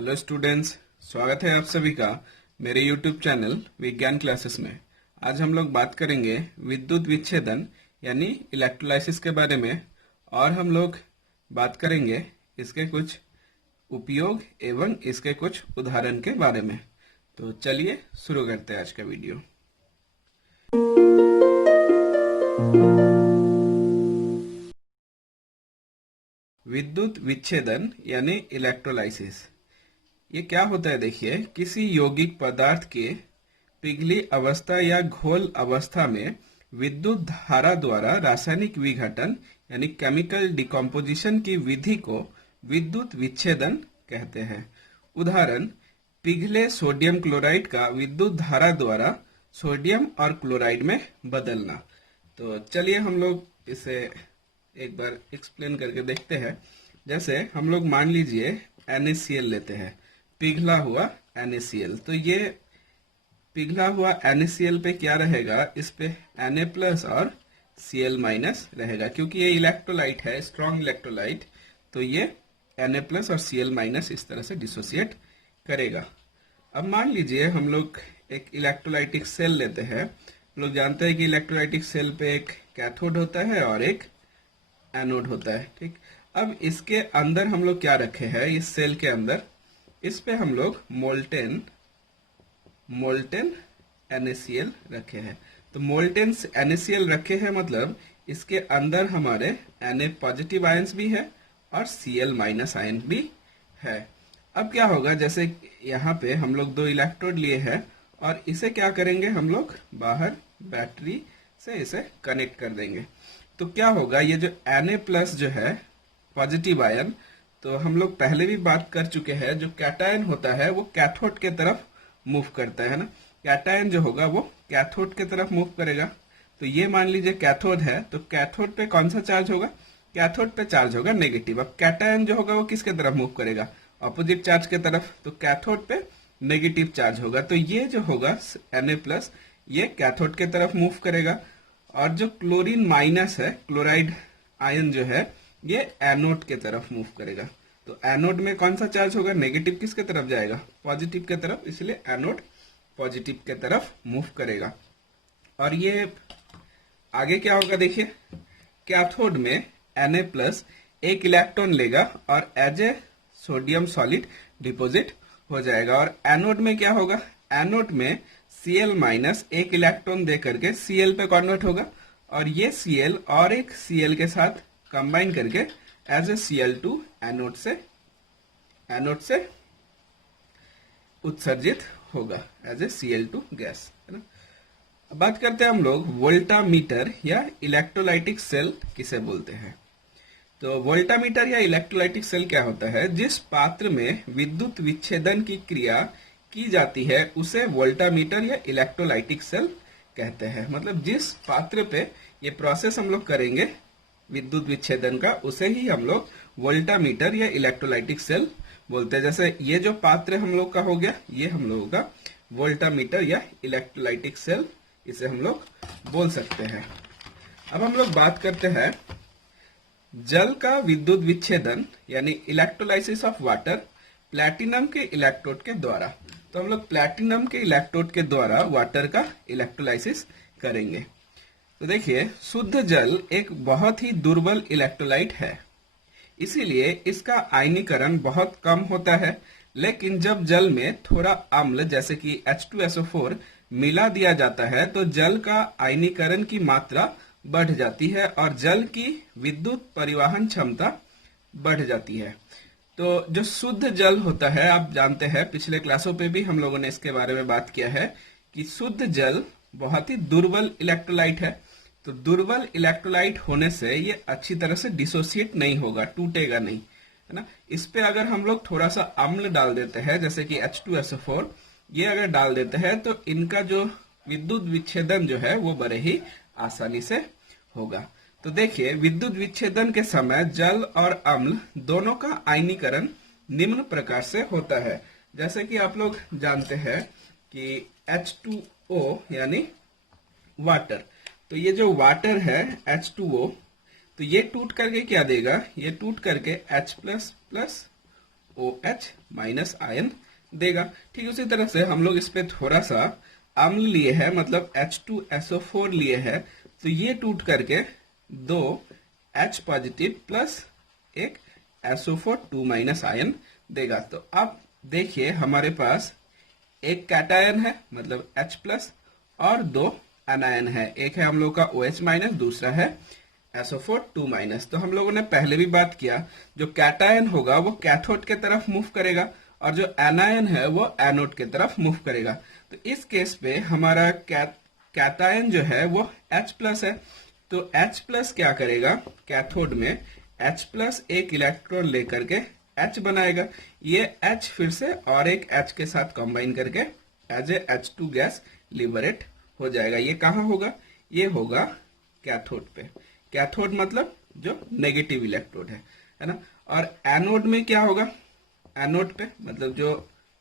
Hello students, स्वागत है आप सभी का मेरे यूट्यूब चैनल विज्ञान क्लासेस में। आज हम लोग बात करेंगे विद्युत विच्छेदन यानी इलेक्ट्रोलाइसिस के बारे में, और हम लोग बात करेंगे इसके कुछ उपयोग एवं इसके कुछ उदाहरण के बारे में। तो चलिए शुरू करते हैं आज का वीडियो। विद्युत विच्छेदन यानी इलेक्ट्रोलाइसिस ये क्या होता है? देखिए, किसी यौगिक पदार्थ के पिघली अवस्था या घोल अवस्था में विद्युत धारा द्वारा रासायनिक विघटन यानी केमिकल डिकम्पोजिशन की विधि को विद्युत विच्छेदन कहते हैं। उदाहरण, पिघले सोडियम क्लोराइड का विद्युत धारा द्वारा सोडियम और क्लोराइड में बदलना। तो चलिए हम लोग इसे एक बार एक्सप्लेन करके देखते हैं। जैसे हम लोग मान लीजिए NaCl लेते हैं, पिघला हुआ NaCl। तो ये पिघला हुआ NaCl पे क्या रहेगा? इस पे Na+ और Cl- रहेगा, क्योंकि ये इलेक्ट्रोलाइट है, स्ट्रॉन्ग इलेक्ट्रोलाइट। तो ये Na+ और Cl- इस तरह से डिसोसिएट करेगा। अब मान लीजिए हम लोग एक इलेक्ट्रोलाइटिक सेल लेते हैं। लोग जानते हैं कि इलेक्ट्रोलाइटिक सेल पे एक कैथोड होता है और एक एनोड होता है, ठीक। अब इसके अंदर हम लोग क्या रखे हैं? इस सेल के अंदर इस पे हम लोग मोल्टेन NaCl रखे हैं। तो मोल्टेन NaCl रखे हैं, मतलब इसके अंदर हमारे Na+ आयंस भी है और Cl- आयन भी है। अब क्या होगा? जैसे यहाँ पे हम लोग 2 इलेक्ट्रोड लिए हैं और इसे क्या करेंगे? हम लोग बाहर बैटरी से इसे कनेक्ट कर देंगे। तो क्या होगा? ये जो Na+ जो है पॉजिटिव आयन, तो हम लोग पहले भी बात कर चुके हैं, जो कैटायन होता है वो कैथोड के तरफ मूव करता है ना। कैटायन जो होगा वो कैथोड के तरफ मूव करेगा। तो ये मान लीजिए कैथोड है, तो कैथोड पे कौन सा चार्ज होगा? कैथोड पे चार्ज होगा नेगेटिव। अब कैटायन जो होगा वो किसके तरफ मूव करेगा? ऑपोजिट चार्ज के तरफ। तो कैथोड पे नेगेटिव चार्ज होगा। तो ये जो होगा Na+, ये कैथोड के तरफ मूव करेगा। और जो क्लोरीन माइनस है, क्लोराइड आयन जो है, ये एनोड के तरफ मूव करेगा। तो एनोड में कौन सा चार्ज होगा? नेगेटिव किसके तरफ जाएगा? पॉजिटिव के तरफ, इसलिए एनोड पॉजिटिव के तरफ मूव करेगा। और ये आगे क्या होगा? देखिए, कैथोड में Na+ एक इलेक्ट्रॉन लेगा और as a sodium solid deposit हो जाएगा। और एनोड में क्या होगा? एनोड में Cl- एक इलेक्ट्रॉन दे करके Cl पे कन्वर्ट होगा, और ये Cl और एक Cl के साथ कंबाइन करके एज ए Cl2 एनोड से उत्सर्जित होगा एज ए Cl2 गैस, है ना। अब बात करते हैं हम लोग वोल्टामीटर या इलेक्ट्रोलाइटिक सेल किसे बोलते हैं। तो वोल्टामीटर या इलेक्ट्रोलाइटिक सेल क्या होता है? जिस पात्र में विद्युत विच्छेदन की क्रिया की जाती है उसे वोल्टामीटर या इलेक्ट्रोलाइटिक सेल कहते हैं। मतलब जिस पात्र पे ये प्रोसेस हम लोग करेंगे विद्युत विच्छेदन का, उसे ही हम लोग वोल्टामीटर या इलेक्ट्रोलाइटिक सेल बोलते हैं। जैसे ये जो पात्र हम लोग का हो गया, ये हम लोगों का वोल्टामीटर या इलेक्ट्रोलाइटिक सेल, इसे हम लोग बोल सकते हैं। अब हम लोग बात करते हैं जल का विद्युत विच्छेदन यानी इलेक्ट्रोलाइसिस ऑफ वाटर प्लैटिनम के इलेक्ट्रोड के द्वारा। तो हम लोग प्लैटिनम के इलेक्ट्रोड के द्वारा वाटर का इलेक्ट्रोलाइसिस करेंगे। तो देखिए, शुद्ध जल एक बहुत ही दुर्बल इलेक्ट्रोलाइट है, इसीलिए इसका आयनीकरण बहुत कम होता है। लेकिन जब जल में थोड़ा अम्ल जैसे कि H2SO4 मिला दिया जाता है तो जल का आयनीकरण की मात्रा बढ़ जाती है और जल की विद्युत परिवहन क्षमता बढ़ जाती है। तो जो शुद्ध जल होता है, आप जानते हैं पिछले क्लासों पे भी हम लोगों ने इसके बारे में बात किया है कि शुद्ध जल बहुत ही दुर्बल इलेक्ट्रोलाइट है। तो दुर्बल इलेक्ट्रोलाइट होने से ये अच्छी तरह से डिसोसिएट नहीं होगा, टूटेगा नहीं, है ना। इस पे अगर हम लोग थोड़ा सा अम्ल डाल देते हैं जैसे कि H2SO4, ये अगर डाल देते हैं तो इनका जो विद्युत विच्छेदन जो है वो बड़े ही आसानी से होगा। तो देखिए, विद्युत विच्छेदन के समय जल और अम्ल दोनों का आयनीकरण निम्न प्रकार से होता है। जैसे कि आप लोग जानते हैं कि H2O यानी वाटर, तो ये जो वाटर है H2O, तो ये टूट करके क्या देगा? ये टूट करके H++ OH माइनस आयन देगा। ठीक उसी तरह से हम लोग इस पे थोड़ा सा अम्ल लिए हैं, मतलब H2SO4 लिए हैं, तो ये टूट करके 2 H पॉजिटिव प्लस एक SO4 2 माइनस आयन देगा। तो अब देखिए हमारे पास एक कैटायन है मतलब H प्लस और 2 एनायन है। एक है हम लोग का OH माइनस, दूसरा है SO4 2 माइनस। तो हम लोगों ने पहले भी बात किया, जो कैटायन होगा वो कैथोड के तरफ मूव करेगा और जो एनायन है वो एनोड के तरफ मूव करेगा। तो इस केस पे हमारा कैटायन जो है वो H प्लस है, तो H प्लस क्या करेगा, कैथोड में H प्लस एक इलेक्ट्रॉन लेकर के H बनाएगा। ये H फिर से और एक H के साथ कंबाइन करके एज ए H2 गैस लिबरेट हो जाएगा। ये कहाँ होगा, ये होगा कैथोड पे। कैथोड मतलब जो नेगेटिव इलेक्ट्रोड है ना। और एनोड में क्या होगा, एनोड पे मतलब जो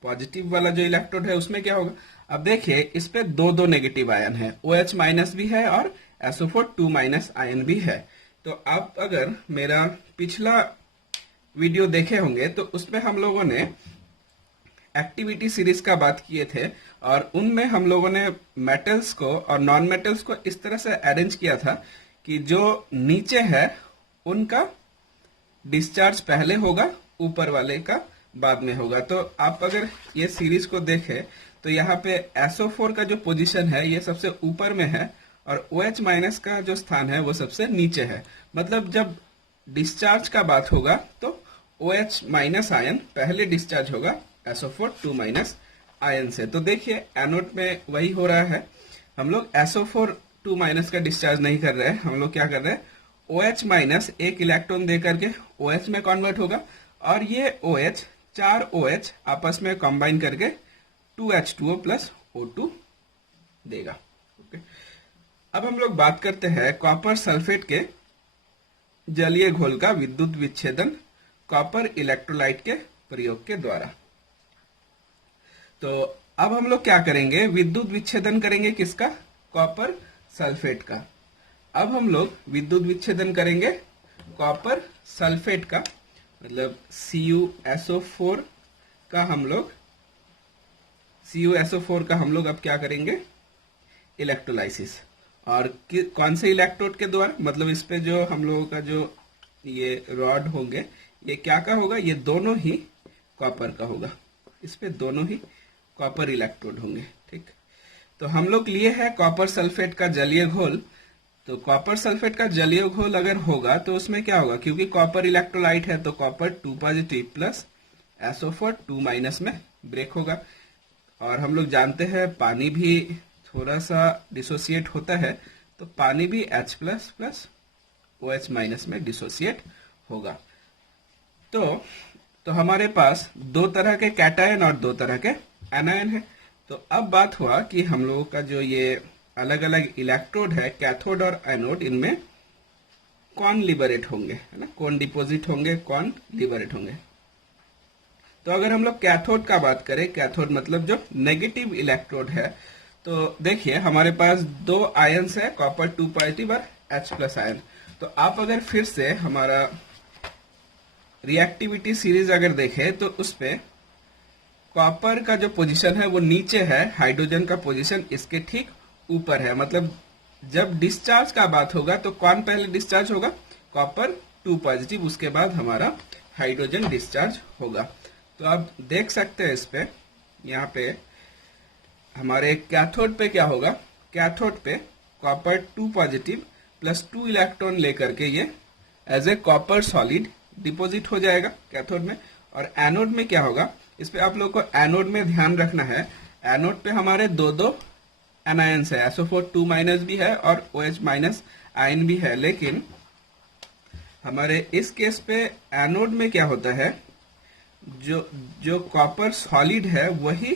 पॉजिटिव वाला जो इलेक्ट्रोड है उसमें क्या होगा। अब देखिए इस पे दो दो नेगेटिव आयन है, OH माइनस भी है और SO4 2 माइनस आयन भी है। तो आप अगर मेरा पिछला वीडियो देखे होंगे तो उसमें हम लोगों ने एक्टिविटी सीरीज का बात किए थे और उनमें हम लोगों ने मेटल्स को और नॉन मेटल्स को इस तरह से अरेंज किया था कि जो नीचे है उनका डिस्चार्ज पहले होगा, ऊपर वाले का बाद में होगा। तो आप अगर ये सीरीज को देखें तो यहाँ पे SO4 का जो पोजीशन है ये सबसे ऊपर में है और OH माइनस का जो स्थान है वो सबसे नीचे है। मतलब जब डिस्चार्ज का बात होगा तो OH माइनस आयन पहले डिस्चार्ज होगा SO4 2 माइनस आयन से। तो देखिए एनोड में वही हो रहा है, हम लोग SO4 2 माइनस का डिस्चार्ज नहीं कर रहे हैं, हम लोग क्या कर रहे हैं, OH माइनस एक इलेक्ट्रॉन दे करके OH में कन्वर्ट होगा और ये OH 4 OH आपस में कंबाइन करके 2H2O प्लस O2 देगा। ओके, अब हम लोग बात करते हैं कॉपर सल्फेट के जलीय घोल का विद्युत विच्छेदन कॉपर इलेक्ट्रोलाइट के प्रयोग के द्वारा। तो अब हम लोग क्या करेंगे, विद्युत विच्छेदन करेंगे किसका, कॉपर सल्फेट का। अब हम लोग विद्युत विच्छेदन करेंगे कॉपर सल्फेट का, मतलब CuSO4 का हम लोग अब क्या करेंगे, इलेक्ट्रोलाइसिस। और कौन से इलेक्ट्रोड के द्वारा, मतलब इस पे जो हम लोगों का जो ये रॉड होंगे ये क्या का होगा, ये दोनों ही कॉपर का होगा, इस पे दोनों ही कॉपर इलेक्ट्रोड होंगे। ठीक, तो हम लोग लिए हैं कॉपर सल्फेट का जलीय घोल। तो कॉपर सल्फेट का जलीय घोल अगर होगा तो उसमें क्या होगा, क्योंकि कॉपर इलेक्ट्रोलाइट है तो copper 2 positive plus SO4 2 minus में ब्रेक होगा। और हम लोग जानते हैं पानी भी थोड़ा सा डिसोसिएट होता है, तो पानी भी H plus plus OH minus में डिसोसिएट होगा। तो हमारे पास दो तरह के कैटायन और दो तरह के एनायन है। तो अब बात हुआ कि हम लोगों का जो ये अलग अलग इलेक्ट्रोड है, कैथोड और एनोड, इनमें कौन लिबरेट होंगे, है ना, कौन डिपोजिट होंगे, कौन लिबरेट होंगे। तो अगर हम लोग कैथोड का बात करें, कैथोड मतलब जो नेगेटिव इलेक्ट्रोड है, तो देखिए हमारे पास दो आयन्स है, कॉपर 2 पॉजिटिव और H प्लस आयन। तो आप अगर फिर से हमारा रिएक्टिविटी सीरीज अगर देखें तो उसपे कॉपर का जो पोजीशन है वो नीचे है, हाइड्रोजन का पोजीशन इसके ठीक ऊपर है। मतलब जब डिस्चार्ज का बात होगा तो कौन पहले डिस्चार्ज होगा, कॉपर 2 पॉजिटिव, उसके बाद हमारा हाइड्रोजन डिस्चार्ज होगा। तो आप देख सकते हैं इस पे, यहाँ पे हमारे कैथोड पे क्या होगा, कैथोड पे कॉपर 2 पॉजिटिव प्लस 2 इलेक्ट्रॉन लेकर के ये as a copper solid deposit हो जाएगा कैथोड में। और एनोड में क्या होगा, इस पे आप लोग को एनोड में ध्यान रखना है, एनोड पे हमारे दो दो एनायंस है, SO4 2 माइनस भी है और OH माइनस आयन भी है। लेकिन हमारे इस केस पे एनोड में क्या होता है, जो कॉपर सॉलिड है वही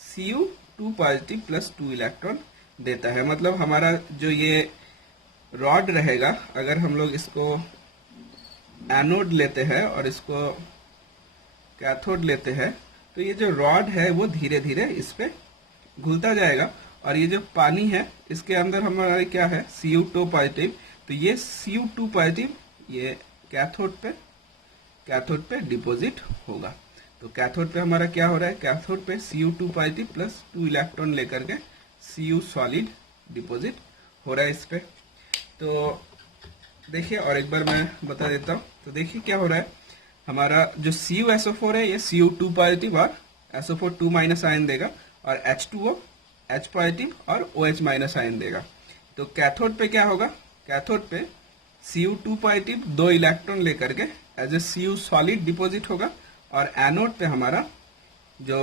Cu2 पॉजिटिव प्लस 2 इलेक्ट्रॉन देता है। मतलब हमारा जो ये रॉड रहेगा, अगर हम लोग इसको एनोड लेते हैं और इसको कैथोड लेते हैं, तो ये जो रॉड है वो धीरे धीरे इस पे घुलता जाएगा और ये जो पानी है इसके अंदर हमारा क्या है, Cu2 पॉजिटिव। तो ये Cu2 पॉजिटिव ये कैथोड पे डिपोजिट होगा। तो कैथोड पे हमारा क्या हो रहा है, कैथोड पे Cu2 पॉजिटिव प्लस 2 इलेक्ट्रॉन लेकर के Cu सॉलिड डिपॉजिट हो रहा है इस पे। तो देखिए और एक बार मैं बता देता हूँ। तो देखिए क्या हो रहा है, हमारा जो CuSO4 है ये Cu2 पॉजिटिव और SO4 2 माइनस आयन देगा, और H2O H पॉजिटिव और OH माइनस आयन देगा। तो कैथोड पे क्या होगा, कैथोड पे Cu2 पॉजिटिव 2 इलेक्ट्रॉन लेकर के as a Cu solid deposit होगा, और एनोड पे हमारा जो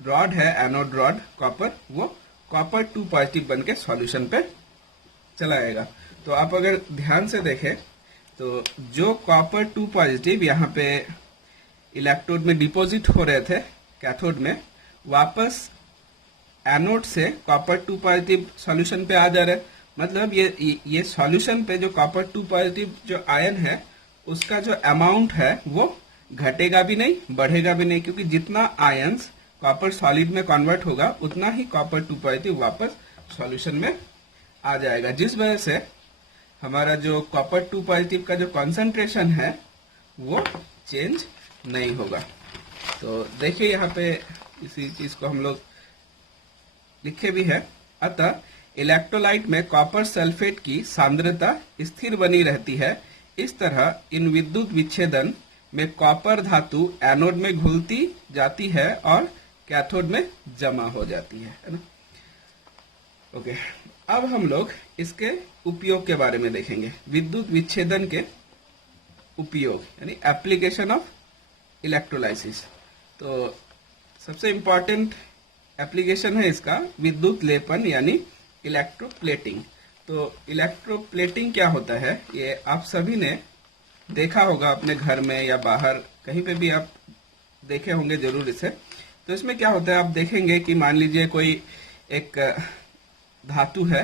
रॉड है, एनोड रॉड कॉपर, वो कॉपर 2 पॉजिटिव बन के सॉल्यूशन पे चला आएगा। तो आप अगर ध्यान से देखें तो जो कॉपर 2 पॉजिटिव यहाँ पे इलेक्ट्रोड में डिपॉजिट हो रहे थे कैथोड में, वापस एनोड से कॉपर 2 पॉजिटिव सॉल्यूशन पे आ जा रहे हैं। मतलब ये सॉल्यूशन पे जो कॉपर 2 पॉजिटिव जो आयन है उसका जो अमाउंट है वो घटेगा भी नहीं, बढ़ेगा भी नहीं, क्योंकि जितना आयंस कॉपर सॉलिड में कन्वर्ट होगा उतना ही कॉपर 2 पॉजिटिव वापस सॉल्यूशन में आ जाएगा, जिस वजह से हमारा जो कॉपर 2 पॉजिटिव का जो कॉन्सेंट्रेशन है वो चेंज नहीं होगा। तो देखिए यहाँ पे इसी चीज को हम लोग लिखे भी है। अतः इलेक्ट्रोलाइट में कॉपर सल्फेट की सांद्रता स्थिर बनी रहती है। इस तरह इन विद्युत विच्छेदन में कॉपर धातु एनोड में घुलती जाती है और कैथोड में जमा हो जाती है ना। ओके, अब हम लोग इसके उपयोग के बारे में देखेंगे। विद्युत विच्छेदन के उपयोग यानी एप्लीकेशन ऑफ इलेक्ट्रोलाइसिस। तो सबसे इंपॉर्टेंट एप्लीकेशन है इसका विद्युत लेपन यानी इलेक्ट्रोप्लेटिंग। तो इलेक्ट्रोप्लेटिंग क्या होता है, ये आप सभी ने देखा होगा अपने घर में या बाहर कहीं पे भी आप देखे होंगे जरूर इसे। तो इसमें क्या होता है, आप देखेंगे कि मान लीजिए कोई एक धातु है,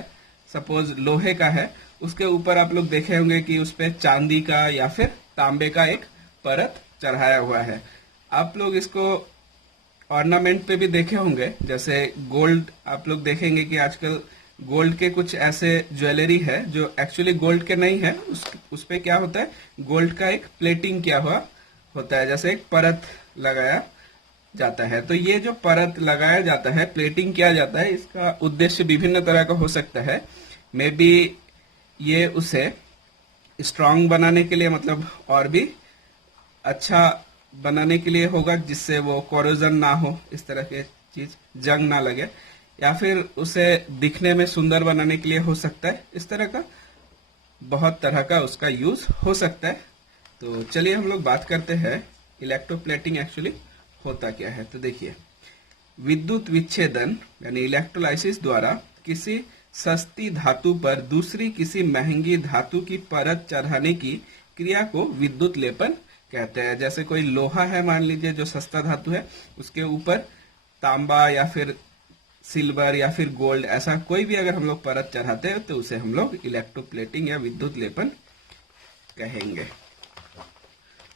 सपोज लोहे का है, उसके ऊपर आप लोग देखे होंगे कि उस पे चांदी का या फिर तांबे का एक परत चढ़ाया हुआ है। आप लोग इसको ऑर्नामेंट पे भी देखे होंगे, जैसे गोल्ड आप लोग देखेंगे कि आजकल गोल्ड के कुछ ऐसे ज्वेलरी है जो एक्चुअली गोल्ड के नहीं है, उस पे क्या होता है, गोल्ड का एक प्लेटिंग किया हुआ होता है, जैसे एक परत लगाया जाता है। तो ये जो परत लगाया जाता है, प्लेटिंग किया जाता है, इसका उद्देश्य विभिन्न तरह का हो सकता है। मे बी ये उसे स्ट्रांग बनाने के लिए, मतलब और भी अच्छा बनाने के लिए होगा, जिससे वो कोरोजन ना हो, इस तरह के चीज, जंग ना लगे, या फिर उसे दिखने में सुंदर बनाने के लिए हो सकता है। इस तरह का बहुत तरह का उसका यूज हो सकता है। तो चलिए हम लोग बात करते हैं इलेक्ट्रोप्लेटिंग एक्चुअली होता क्या है। तो देखिए, विद्युत विच्छेदन यानी इलेक्ट्रोलाइसिस द्वारा किसी सस्ती धातु पर दूसरी किसी महंगी धातु की परत चढ़ाने की क्रिया को विद्युत लेपन कहते हैं। जैसे कोई लोहा है मान लीजिए जो सस्ता धातु है, उसके ऊपर तांबा या फिर सिल्वर या फिर गोल्ड, ऐसा कोई भी अगर हम लोग परत चढ़ाते हैं तो उसे हम लोग इलेक्ट्रोप्लेटिंग या विद्युत लेपन कहेंगे।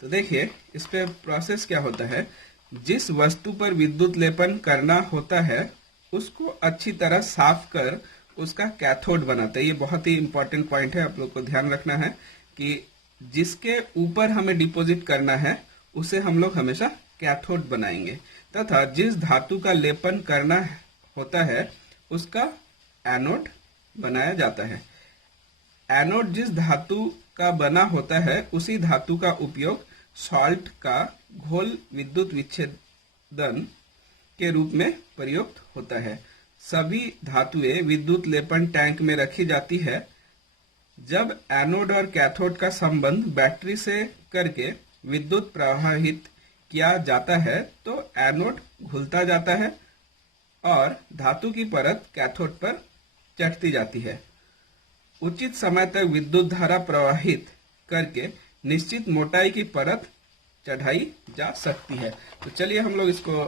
तो देखिए इस पे प्रोसेस क्या होता है, जिस वस्तु पर विद्युत लेपन करना होता है उसको अच्छी तरह साफ कर उसका कैथोड बनाते हैं। ये बहुत ही इंपॉर्टेंट पॉइंट है, आप लोग को ध्यान रखना है कि जिसके ऊपर हमें डिपॉजिट करना है उसे हम लोग हमेशा कैथोड बनाएंगे, तथा जिस धातु का लेपन करना होता है उसका एनोड बनाया जाता है। एनोड जिस धातु का बना होता है उसी धातु का उपयोग सॉल्ट का घोल विद्युत विच्छेदन के रूप में प्रयुक्त होता है। सभी धातुएं विद्युत लेपन टैंक में रखी जाती है। जब एनोड और कैथोड का संबंध बैटरी से करके विद्युत प्रवाहित किया जाता है तो एनोड घुलता जाता है और धातु की परत कैथोड पर चढ़ती जाती है। उचित समय तक विद्युत धारा प्रवाहित करके निश्चित मोटाई की परत चढ़ाई जा सकती है। तो चलिए हम लोग इसको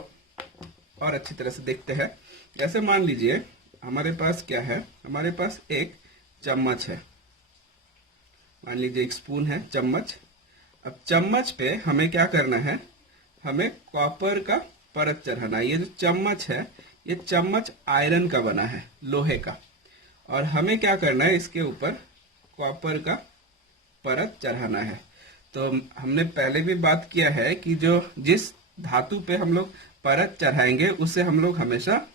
और अच्छी तरह से देखते हैं। जैसे मान लीजिए हमारे पास क्या है, हमारे पास एक चम्मच है, मान लीजिए एक स्पून है, चम्मच। अब चम्मच पे हमें क्या करना है, हमें कॉपर का परत चढ़ाना है। ये जो चम्मच है ये चम्मच आयरन का बना है, लोहे का, और हमें क्या करना है, इसके ऊपर कॉपर का परत चढ़ाना है। तो हमने पहले भी बात किया है कि जो जिस धातु पे हम लोग परत चढ़ाएंगे उसे हम लोग हमेशा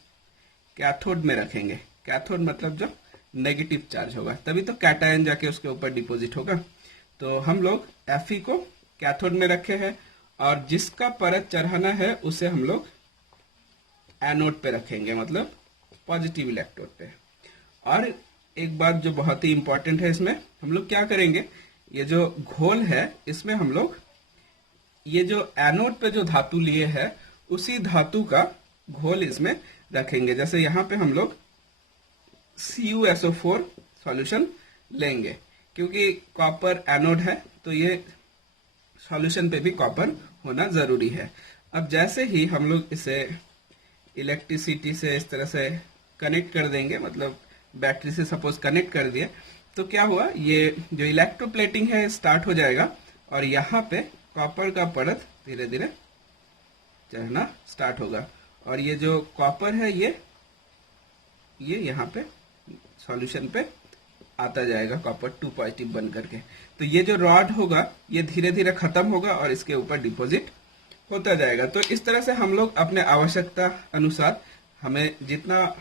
कैथोड में रखेंगे। कैथोड मतलब जो नेगेटिव चार्ज होगा, तभी तो कैटायन जाके उसके ऊपर डिपॉजिट होगा। तो हम लोग Fe को कैथोड में रखे हैं और जिसका परत चढ़ाना है उसे हम लोग एनोड पे रखेंगे, मतलब पॉजिटिव इलेक्ट्रोड पे। और एक बात जो बहुत ही इंपॉर्टेंट है, इसमें हम लोग क्या करेंगे, ये जो घोल है इसमें हम लोग ये जो एनोड पे जो धातु लिए है उसी धातु का घोल इसमें रखेंगे। जैसे यहाँ पे हम लोग CuSO4 सॉल्यूशन लेंगे, क्योंकि कॉपर एनोड है तो ये सॉल्यूशन पे भी कॉपर होना जरूरी है। अब जैसे ही हम लोग इसे इलेक्ट्रिसिटी से इस तरह से कनेक्ट कर देंगे, मतलब बैटरी से सपोज कनेक्ट कर दिए, तो क्या हुआ, ये जो इलेक्ट्रोप्लेटिंग है स्टार्ट हो जाएगा और यहाँ पे कॉपर का परत धीरे धीरे चढ़ना स्टार्ट होगा और ये जो कॉपर है ये यहाँ पे सॉल्यूशन पे आता जाएगा, कॉपर 2 पॉजिटिव बन करके। तो ये जो रॉड होगा ये धीरे धीरे खत्म होगा और इसके ऊपर डिपॉजिट होता जाएगा। तो इस तरह से हम लोग अपने आवश्यकता अनुसार हमें जितना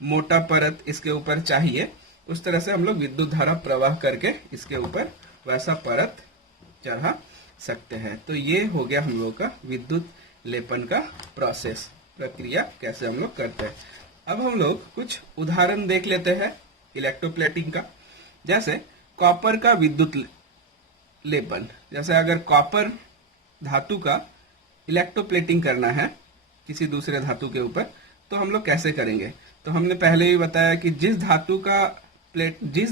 मोटा परत इसके ऊपर चाहिए उस तरह से हम लोग विद्युत धारा प्रवाह करके इसके ऊपर वैसा परत चढ़ा सकते हैं। तो ये हो गया हम लोग का विद्युत लेपन का प्रोसेस, प्रक्रिया कैसे हम लोग करते हैं। अब हम लोग कुछ उदाहरण देख लेते हैं इलेक्ट्रोप्लेटिंग का। जैसे कॉपर का विद्युत लेपन, जैसे अगर कॉपर धातु का इलेक्ट्रोप्लेटिंग करना है किसी दूसरे धातु के ऊपर तो हम लोग कैसे करेंगे। तो हमने पहले ही बताया कि जिस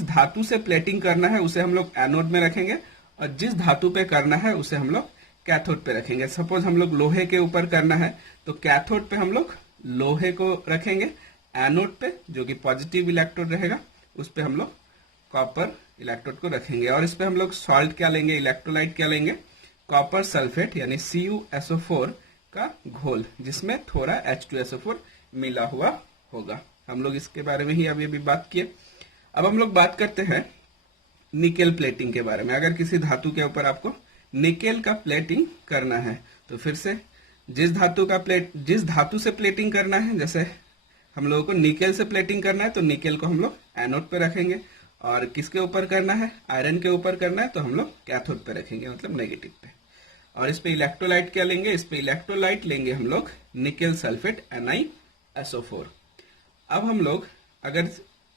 धातु से प्लेटिंग करना है उसे हम लोग एनोड में रखेंगे और जिस धातु पे करना है उसे हम लोग कैथोड पे रखेंगे। सपोज हम लोग लोहे के ऊपर करना है तो कैथोड पे हम लोग लोहे को रखेंगे, एनोड पे जो कि पॉजिटिव इलेक्ट्रोड रहेगा उस पे हम लोग कॉपर इलेक्ट्रोड को रखेंगे। और इस पे हम लोग सॉल्ट क्या लेंगे, इलेक्ट्रोलाइट क्या लेंगे, कॉपर सल्फेट यानी CuSO4 का घोल जिसमें थोड़ा H2SO4 मिला हुआ होगा। हम लोग इसके बारे में ही अभी बात किए। अब हम लोग बात करते हैं निकेल प्लेटिंग के बारे में। अगर किसी धातु के ऊपर आपको निकेल का प्लेटिंग करना है तो फिर से जिस धातु से प्लेटिंग करना है, जैसे हम लोगों को निकेल से प्लेटिंग करना है तो निकेल को हम लोग एनोड पे रखेंगे और किसके ऊपर करना है, आयरन के ऊपर करना है तो हम लोग कैथोड पे रखेंगे, मतलब नेगेटिव पे। और इस पे इलेक्ट्रोलाइट क्या लेंगे, इस पे इलेक्ट्रोलाइट लेंगे हम लोग निकेल सल्फेट NiSO4। अब हम लोग अगर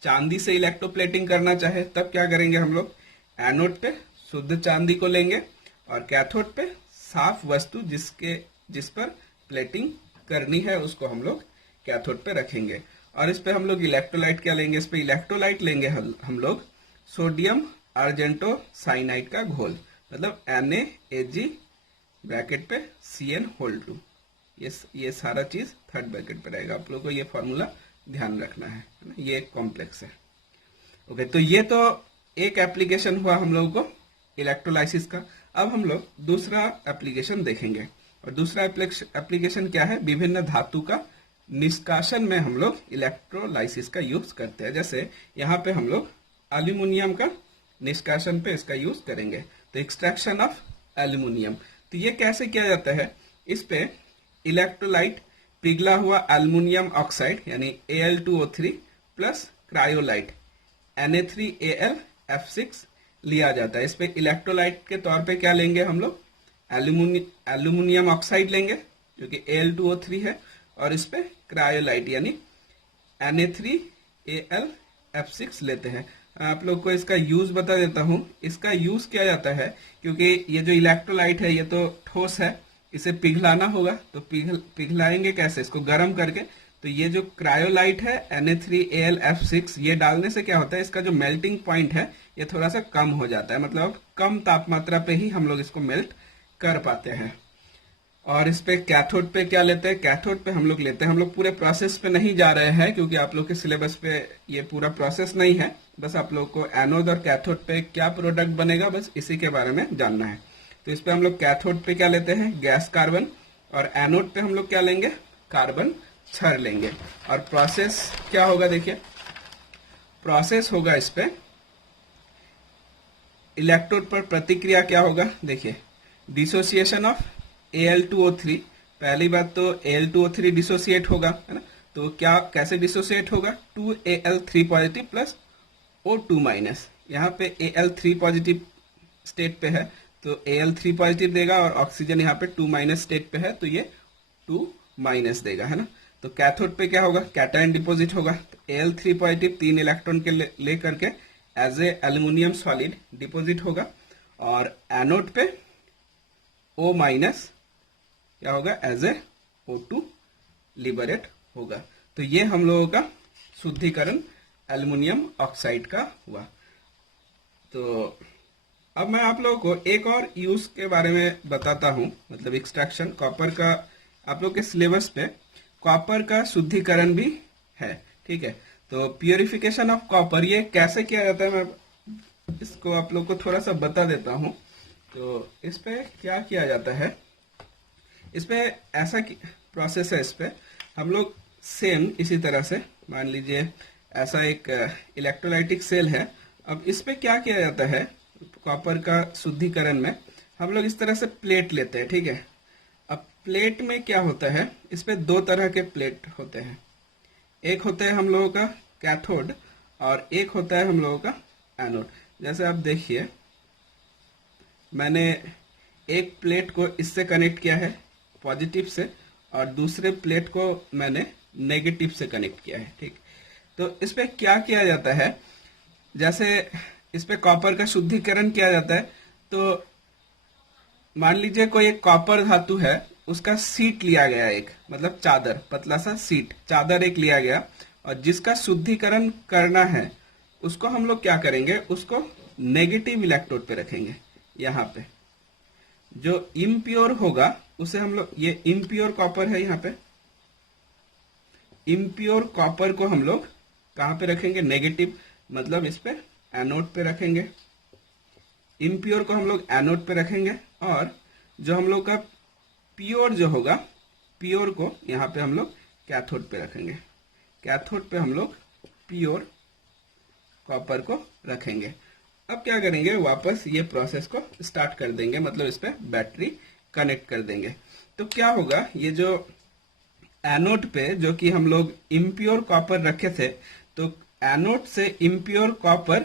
चांदी से इलेक्ट्रोप्लेटिंग करना चाहे तब क्या करेंगे, हम लोग एनोड पे शुद्ध चांदी को लेंगे और कैथोड पे साफ वस्तु जिस पर प्लेटिंग करनी है उसको हम लोग कैथोड पे रखेंगे। और इस पे हम लोग इलेक्ट्रोलाइट क्या लेंगे, इस पे इलेक्ट्रोलाइट लेंगे हम लोग सोडियम अर्जेंटोसाइनाइड का घोल, मतलब NaAg ब्रैकेट पे CN2। ये सारा चीज थर्ड ब्रैकेट पे रहेगा। आप लोग को ये फॉर्मूला ध्यान रखना है ना, ये एक कॉम्प्लेक्स है। ओके, तो ये तो एक एप्लीकेशन हुआ हम लोगों को इलेक्ट्रोलाइसिस का। अब हम लोग दूसरा एप्लीकेशन देखेंगे और दूसरा एप्लीकेशन क्या है, विभिन्न धातु का निष्कासन में हम लोग इलेक्ट्रोलाइसिस का यूज करते हैं। जैसे यहाँ पे हम लोग एल्यूमिनियम का निष्कासन पे इसका यूज करेंगे, तो एक्सट्रैक्शन ऑफ एल्यूमिनियम। तो ये कैसे किया जाता है, इस पे इलेक्ट्रोलाइट पिघला हुआ एल्युमिनियम ऑक्साइड यानी Al2O3 प्लस क्रायोलाइट Na3Al(F6) लिया जाता है। इस पे इलेक्ट्रोलाइट के तौर पे क्या लेंगे हम लोग, एल्युमिनियम ऑक्साइड लेंगे जो कि Al2O3 है और इस पे क्रायोलाइट यानी Na3Al(F6) लेते हैं। आप लोग को इसका यूज बता देता हूं। इसका यूज किया जाता है क्योंकि ये जो इलेक्ट्रोलाइट है ये तो ठोस है, इसे पिघलाना होगा। तो पिघलाएंगे कैसे, इसको गर्म करके। तो ये जो क्रायोलाइट है Na3Al(F6) ये डालने से क्या होता है, इसका जो मेल्टिंग पॉइंट है ये थोड़ा सा कम हो जाता है, मतलब कम तापमात्रा पे ही हम लोग इसको मेल्ट कर पाते हैं। और इस पे कैथोड पे क्या लेते हैं, कैथोड पे हम लोग लेते हैं, हम लोग पूरे प्रोसेस पे नहीं जा रहे हैं क्योंकि आप लोग के सिलेबस पे ये पूरा प्रोसेस नहीं है। बस आप लोग को एनोड और कैथोड पे क्या प्रोडक्ट बनेगा बस इसी के बारे में जानना है। तो इस पे हम लोग कैथोड पे क्या लेते हैं, गैस कार्बन, और एनोड पे हम लोग क्या लेंगे, कार्बन छड़ लेंगे। और प्रोसेस क्या होगा, देखिए प्रोसेस होगा इस पे इलेक्ट्रोड पर प्रतिक्रिया क्या होगा, देखिए डिसोसिएशन ऑफ Al2O3 पहली बात तो Al2O3 डिसोसिएट होगा, है ना। तो क्या कैसे डिसोसिएट होगा, 2Al3 positive plus O2 minus. यहाँ पे Al3 पॉजिटिव स्टेट पे है तो Al3 पॉजिटिव देगा, और ऑक्सीजन यहाँ पे 2 माइनस स्टेट पे है तो ये 2 माइनस देगा, है ना। तो कैथोड पे क्या होगा, कैटायन डिपोजिट होगा। तो Al3 पॉजिटिव 3 इलेक्ट्रॉन के ले करके as a aluminium solid deposit होगा, और एनोड पे O माइनस क्या होगा, एज ए O2 लिबरेट होगा। तो ये हम लोगों का शुद्धिकरण एल्युमिनियम ऑक्साइड का हुआ। तो अब मैं आप लोगों को एक और यूज के बारे में बताता हूं, मतलब एक्सट्रैक्शन कॉपर का। आप लोग के सिलेबस पे कॉपर का शुद्धिकरण भी है, ठीक है। तो प्यूरिफिकेशन ऑफ कॉपर ये कैसे किया जाता है, मैं इसको आप लोग को थोड़ा सा बता देता हूं। तो इस पे क्या किया जाता है, इस पे ऐसा प्रोसेस है, इस पे हम लोग सेम इसी तरह से मान लीजिए ऐसा एक इलेक्ट्रोलाइटिक सेल है। अब इस पे क्या किया जाता है, कॉपर का शुद्धिकरण में हम लोग इस तरह से प्लेट लेते हैं, ठीक है। अब प्लेट में क्या होता है, इस पे दो तरह के प्लेट होते हैं। एक होता है हम लोगों का कैथोड और एक होता है हम लोगों का एनोड। जैसे आप देखिए, मैंने एक प्लेट को इससे कनेक्ट किया है पॉजिटिव से, और दूसरे प्लेट को मैंने नेगेटिव से कनेक्ट किया है, ठीक। तो इस पे क्या किया जाता है, जैसे इस पे कॉपर का शुद्धिकरण किया जाता है। तो मान लीजिए कोई एक कॉपर धातु है, उसका सीट लिया गया एक, मतलब चादर, पतला सा सीट चादर एक लिया गया, और जिसका शुद्धिकरण करना है उसको हम लोग क्या करेंगे, उसको नेगेटिव इलेक्ट्रोड पे रखेंगे। यहाँ पे जो इम्प्योर होगा उसे हम लोग, ये इम्प्योर कॉपर है, यहाँ पे इम्प्योर कॉपर को हम लोग कहाँ पे रखेंगे, नेगेटिव, मतलब इस पे एनोड पे रखेंगे। इम्प्योर को हम लोग एनोड पे रखेंगे, और जो हम लोग का प्योर जो होगा, प्योर को यहाँ पे हम लोग कैथोड पे रखेंगे। कैथोड पे हम लोग प्योर कॉपर को रखेंगे। अब क्या करेंगे, वापस ये प्रोसेस को स्टार्ट कर देंगे, मतलब इस पे बैटरी कनेक्ट कर देंगे। तो क्या होगा, ये जो एनोड पे जो कि हम लोग इम्प्योर कॉपर रखे थे, तो एनोड से इम्प्योर कॉपर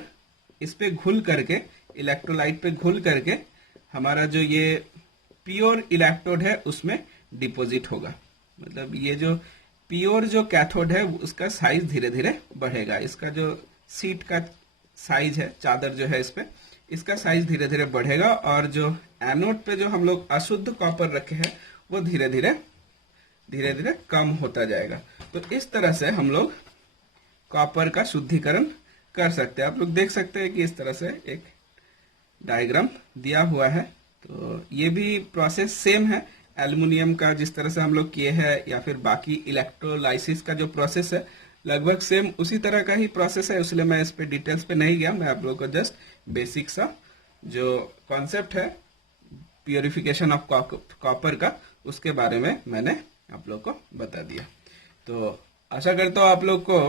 इस पे घुल करके, इलेक्ट्रोलाइट पे घुल करके हमारा जो ये प्योर इलेक्ट्रोड है उसमें डिपॉजिट होगा। मतलब ये जो प्योर जो कैथोड है उसका साइज धीरे धीरे बढ़ेगा। इसका जो सीट का साइज है, चादर जो है इस पे, इसका साइज धीरे धीरे बढ़ेगा, और जो एनोड पे जो हम लोग अशुद्ध कॉपर रखे हैं वो धीरे धीरे कम होता जाएगा। तो इस तरह से हम लोग कॉपर का शुद्धिकरण कर सकते हैं। आप लोग देख सकते हैं कि इस तरह से एक डायग्राम दिया हुआ है। तो ये भी प्रोसेस सेम है एल्युमिनियम का, जिस तरह से हम लोग किए हैं, या फिर बाकी इलेक्ट्रोलाइसिस का जो प्रोसेस है लगभग सेम उसी तरह का ही प्रोसेस है, इसलिए मैं इस पे डिटेल्स पे नहीं गया। मैं आप लोगों को जस्ट बेसिक सा जो कॉन्सेप्ट है प्योरिफिकेशन ऑफ कॉपर का, उसके बारे में मैंने आप लोग को बता दिया। तो आशा करता हूँ आप लोग को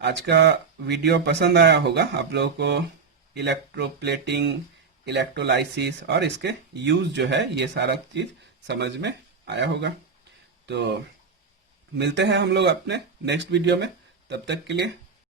आज का वीडियो पसंद आया होगा। आप लोगों को इलेक्ट्रोप्लेटिंग, इलेक्ट्रोलाइसिस और इसके यूज जो है ये सारा चीज समझ में आया होगा। तो मिलते हैं हम लोग अपने नेक्स्ट वीडियो में, तब तक के लिए